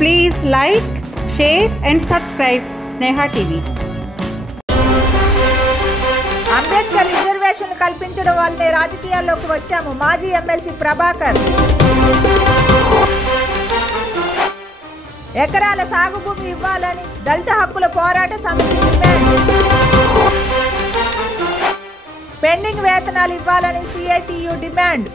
Please like, share and subscribe Sneha TV. Ambedkar reservation కల్పించడం వల్లే రాజకీయాల్లోకి వచ్చాము. మాజీ ఎమ్మెల్సీ ప్రభాకర్. ఎకరాల సాగు భూమి ఇవ్వాలని దళిత హక్కుల పోరాట సమితి డిమాండ్. పెండింగ్ వేతనాలు ఇవ్వాలని సిఐటియు డిమాండ్.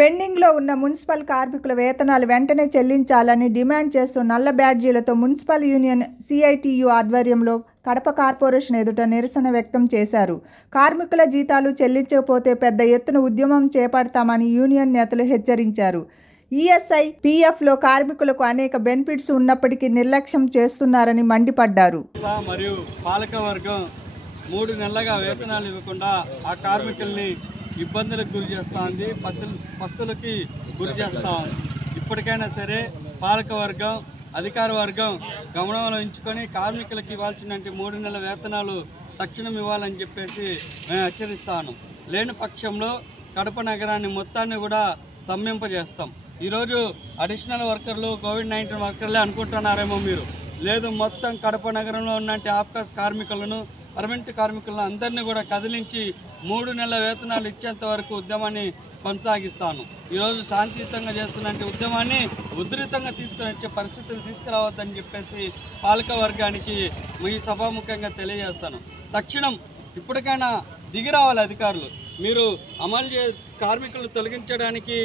పెండింగ్లో ఉన్న మున్సిపల్ కార్మికుల వేతనాలు వెంటనే చెల్లించాలని డిమాండ్ చేస్తూ నల్ల బ్యాడ్జీలతో మున్సిపల్ యూనియన్ సిఐటియు ఆధ్వర్యంలో కడప కార్పొరేషన్ ఎదుట నిరసన వ్యక్తం చేశారు. కార్మికుల జీతాలు చెల్లించకపోతే పెద్ద ఎత్తున ఉద్యమం చేపడతామని యూనియన్ నేతలు హెచ్చరించారు. ఈఎస్ఐ, పిఎఫ్లో కార్మికులకు అనేక బెనిఫిట్స్ ఉన్నప్పటికీ నిర్లక్ష్యం చేస్తున్నారని మండిపడ్డారు. మరియు పాలకవర్గం 3 నెలలుగా వేతనాలు ఇవ్వకుండా ఆ కార్మికుల్ని ఇబ్బందులకు గురి చేస్తూ ఉంది, పస్తులకి గురి చేస్తూ ఉంది. ఇప్పటికైనా సరే పాలకవర్గం, అధికార వర్గం గమనంలో ఉంచుకొని కార్మికులకు ఇవ్వాల్సిన 3 నెలల వేతనాలు తక్షణం ఇవ్వాలని చెప్పేసి మేము హెచ్చరిస్తాను. లేని పక్షంలో కడప నగరాన్ని మొత్తాన్ని కూడా స్తంభింపజేస్తాం. ఈరోజు అడిషనల్ వర్కర్లు, కోవిడ్-19 వర్కర్లే అనుకుంటున్నారేమో మీరు. లేదు, మొత్తం కడప నగరంలో ఉన్నట్టు ఆప్కాస్ కార్మికులను, పర్మనెంట్ కార్మికులను అందరినీ కూడా కదిలించి 3 నెలల వేతనాలు ఇచ్చేంత వరకు ఉద్యమాన్ని కొనసాగిస్తాను. ఈరోజు శాంతియుతంగా చేస్తున్న ఉద్యమాన్ని ఉధృతంగా తీసుకుని వచ్చే పరిస్థితులు తీసుకురావద్దని చెప్పేసి పాలక వర్గానికి ఈ సభాముఖంగా తెలియజేస్తాను. తక్షణం ఇప్పటికైనా దిగి రావాలి అధికారులు. మీరు కార్మికులు తొలగించడానికి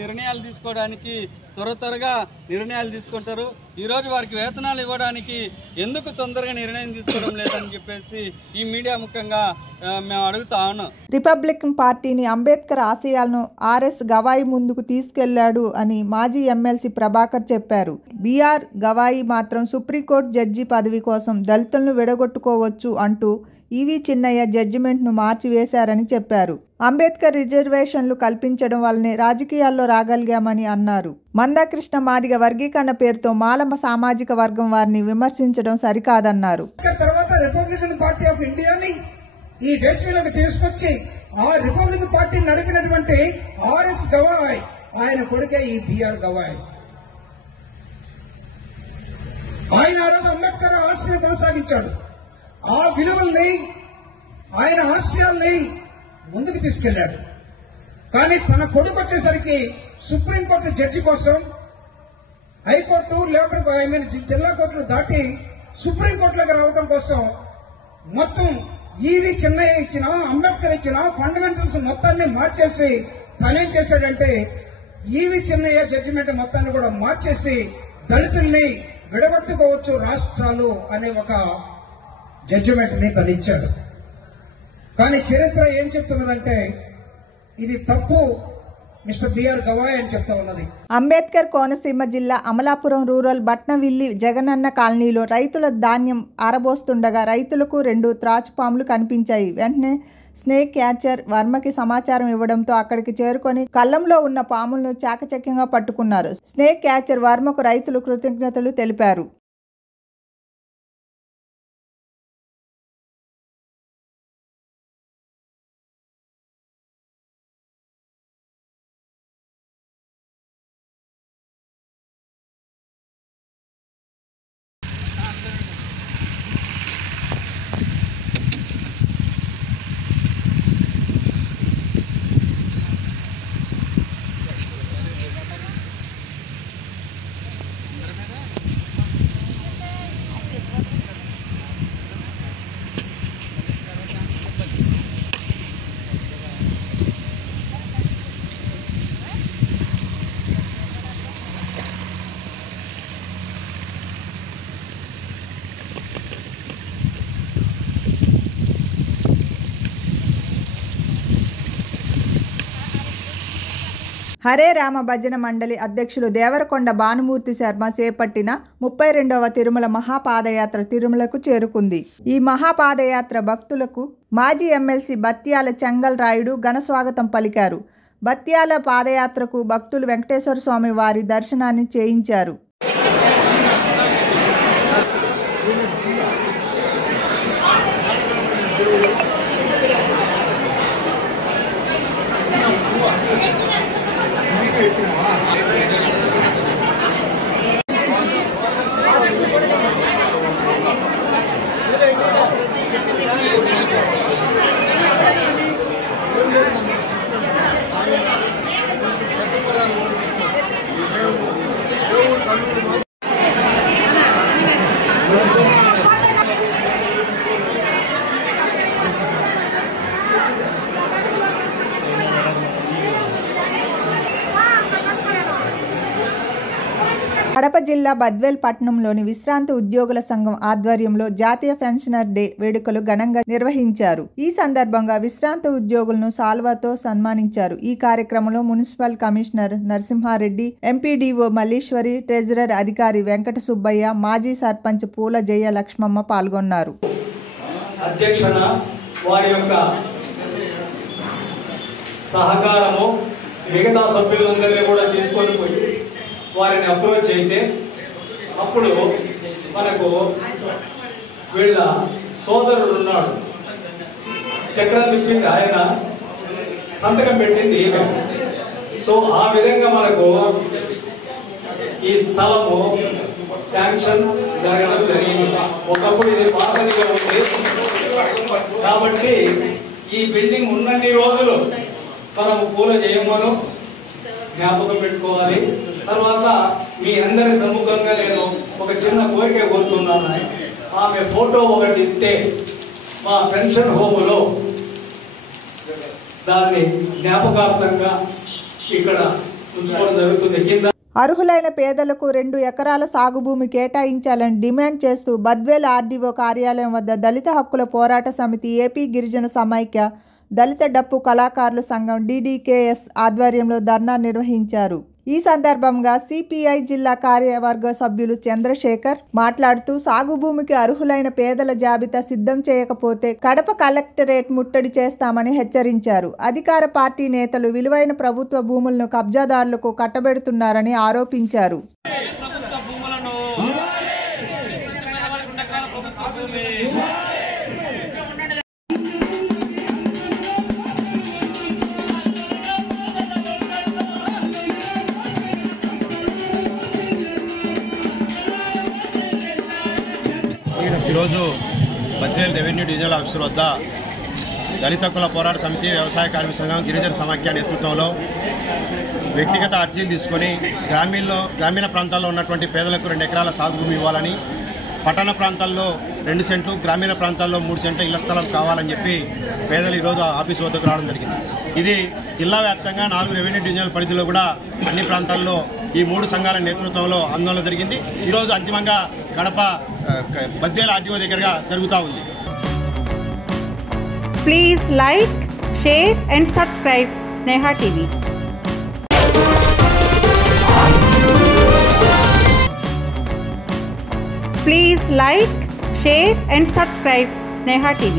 నిర్ణయాలు తీసుకోవడానికి త్వరగా నిర్ణయాలు తీసుకుంటారు. ఈరోజు వారికి వేతనాలు ఇవ్వడానికి ఎందుకు తొందరగా నిర్ణయం తీసుకోవడం లేదని చెప్పేసి ఈ మీడియా ముఖంగా మేము అడుగుతా ఉన్నాం. రిపబ్లికన్ పార్టీని అంబేద్కర్ ఆశయాలను ఆర్ఎస్ గవాయి ముందుకు తీసుకెళ్లాడు అని మాజీ ఎమ్మెల్సీ ప్రభాకర్ చెప్పారు. బిఆర్ గవాయి మాత్రం సుప్రీంకోర్టు జడ్జి పదవి కోసం దళితులను విడగొట్టుకోవచ్చు అంటూ ఈవి చిన్నయ్య జడ్జిమెంట్ను మార్చివేశారని చెప్పారు. అంబేద్కర్ రిజర్వేషన్లు కల్పించడం వల్లనే రాజకీయాల్లో రాగలిగామని అన్నారు. మందాకృష్ణ మాదిగ వర్గీకరణ పేరుతో మాలమ సామాజిక వర్గం వారిని విమర్శించడం సరికాదన్నారు. తర్వాత రిపబ్లికన్ పార్టీ ఆఫ్ ఇండియాని ఈ దేశంలోకి తీసుకొచ్చి ఆ రిపబ్లికన్ పార్టీ నడిపినటువంటి ఆర్ఎస్ గవాయ్, ఆయన కొడుకే ఈ బిఆర్ గవాయ్. ఆయన ఆ రోజు అంబేద్కర్ ఆశయాన్ని కొనసాగించాడు. ఆ విలువల్ని, ఆయన ఆశయాల్ని ముందుకు తీసుకెళ్లాడు. కానీ తన కొడుకు వచ్చేసరికి సుప్రీంకోర్టు జడ్జి కోసం హైకోర్టు, జిల్లా కోర్టులు దాటి సుప్రీంకోర్టులోకి రావడం కోసం మొత్తం ఈవి చిన్నయ్య ఇచ్చిన, అంబేద్కర్ ఇచ్చిన ఫండమెంటల్స్ మొత్తాన్ని మార్చేసి తనేం చేశాడంటే ఈవి చిన్నయ్య జడ్జిమెంట్ మొత్తాన్ని కూడా మార్చేసి దళితుల్ని విడగొట్టుకోవచ్చు రాష్ట్రాలు అనే ఒక జడ్జిమెంట్ ని తనిచ్చాడు. కానీ చరిత్ర ఏం చెప్తున్నదంటే ఇది తప్పు మిస్టర్ బిఆర్ గవాయ్ అని చెప్తా ఉన్నది. అంబేద్కర్ కోనసీమ జిల్లా అమలాపురం రూరల్ బట్నవిల్లి జగనన్న కాలనీలో రైతుల ధాన్యం ఆరబోస్తుండగా రైతులకు 2 త్రాచుపాములు కనిపించాయి. వెంటనే స్నేక్ క్యాచర్ వర్మకి సమాచారం ఇవ్వడంతో అక్కడికి చేరుకొని కళ్ళంలో ఉన్న పాములను చాకచక్యంగా పట్టుకున్నారు. స్నేక్ క్యాచర్ వర్మకు రైతులు కృతజ్ఞతలు తెలిపారు. హరే రామ భజన మండలి అధ్యక్షులు దేవరకొండ భానుమూర్తి శర్మ చేపట్టిన 32వ తిరుమల మహాపాదయాత్ర తిరుమలకు చేరుకుంది. ఈ మహాపాదయాత్ర భక్తులకు మాజీ ఎమ్మెల్సీ బత్యాల చెంగల్ రాయుడు ఘన స్వాగతం పలికారు. బత్యాల పాదయాత్రకు భక్తులు వెంకటేశ్వర స్వామి వారి దర్శనాన్ని చేయించారు. జిల్లా బద్వేల్ పట్టణంలోని విశ్రాంతి ఉద్యోగుల సంఘం ఆధ్వర్యంలో జాతీయ పెన్షనర్ డే వేడుకలు ఘనంగా నిర్వహించారు. ఈ సందర్భంగా విశ్రాంతి ఉద్యోగులను సాల్వాతో సన్మానించారు. ఈ కార్యక్రమంలో municipal commissioner Narasimhareddy, MPDO Malleswari, treasurer అధికారి వెంకట సుబ్బయ్య, మాజీ సర్పంచ్ పూల జయ లక్ష్మమ్మ పాల్గొన్నారు. అధ్యక్షన వారి యొక్క సహకారము మిగతా సభ్యులందరినీ కూడా తీసుకొని పోయి వారిని అప్రోచ్ అయితే అప్పుడు మనకు వీళ్ళ సోదరుడు ఉన్నాడు, చక్రం తిప్పింది ఆయన, సంతకం పెట్టింది ఈమె. సో ఆ విధంగా మనకు ఈ స్థలము శాంక్షన్ జరగడం జరిగింది. ఒకప్పుడు ఇది పాతదిగా ఉంది కాబట్టి ఈ బిల్డింగ్ ఉన్నన్ని రోజులు మనం పూల చేయమను జ్ఞాపకం పెట్టుకోవాలి. తర్వాత మీ అందరి సముఖంగా నేను ఒక చిన్న కోరిక కోరుతున్నాను. ఆమె ఫోటో ఒకటి ఇస్తే మా పెన్షన్ హోములో దాన్ని జ్ఞాపకార్థంగా ఇక్కడ ఉంచుకోవడం జరుగుతుంది. కింద అర్హులైన పేదలకు 2 ఎకరాల సాగు భూమి కేటాయించాలని డిమాండ్ చేస్తూ బద్వేల్ ఆర్డీఓ కార్యాలయం వద్ద దళిత హక్కుల పోరాట సమితి, ఏపీ గిరిజన సమైక్య, దళిత డప్పు కళాకారుల సంఘం DDKS ఆధ్వర్యంలో ధర్నా నిర్వహించారు. ఈ సందర్భంగా సిపిఐ జిల్లా కార్యవర్గ సభ్యులు చంద్రశేఖర్ మాట్లాడుతూ సాగు భూమికి అర్హులైన పేదల జాబితా సిద్ధం చేయకపోతే కడప కలెక్టరేట్ ముట్టడి చేస్తామని హెచ్చరించారు. అధికార పార్టీ నేతలు విలువైన ప్రభుత్వ భూములను కబ్జాదారులకు కట్టబెడుతున్నారని ఆరోపించారు. ఈరోజు బద్వేల్ రెవెన్యూ డివిజనల్ ఆఫీసర్ వద్ద దళిత హక్కుల పోరాట సమితి, వ్యవసాయ కార్మిక సంఘం, గిరిజన సమాఖ్య నేతృత్వంలో వ్యక్తిగత అర్జీలు తీసుకొని గ్రామీణ ప్రాంతాల్లో ఉన్నటువంటి పేదలకు 2 ఎకరాల సాగు భూమి ఇవ్వాలని, పట్టణ ప్రాంతాల్లో 2 సెంట్లు, గ్రామీణ ప్రాంతాల్లో 3 సెంట్ల ఇళ్ల స్థలం కావాలని చెప్పి పేదలు ఈరోజు ఆఫీసు వద్దకు రావడం జరిగింది. ఇది జిల్లా వ్యాప్తంగా 4 రెవెన్యూ డివిజనల్ పరిధిలో కూడా అన్ని ప్రాంతాల్లో ఈ 3 సంఘాల నేతృత్వంలో ఆందోళన జరిగింది. ఈరోజు అంతిమంగా కడప బద్వేల్ ఆర్డీఓ దగ్గరగా జరుగుతూ ఉంది. Please like, share and subscribe Sneha TV. Please like, share and subscribe Sneha TV.